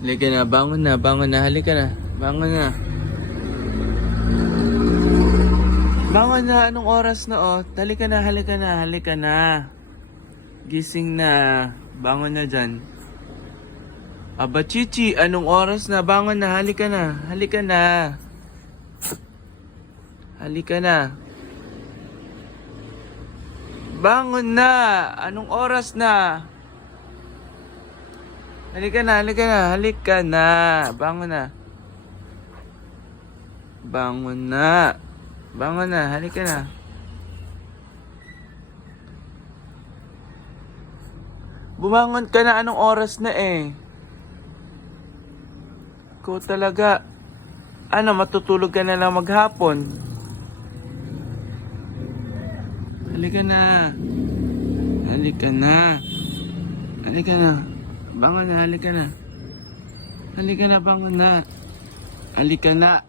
Halika na, bangon na, halika na. Bangon na. Bangon na, anong oras na oh? Halika na, halika na, halika na. Gising na. Bangon na dyan. Aba, Chichi, anong oras na? Bangon na, halika na. Halika na. Halika na. Bangon na! Anong oras na? Halika na, halika na, halika na. Bangon na. Bangon na. Bangon na, halika na. Bumangon ka na, anong oras na eh? Ikaw talaga. Ano, matutulog ka na lang maghapon? Halika na. Halika na. Halika na. Bangon na, halika na. Halika na, bangon na. Halika na.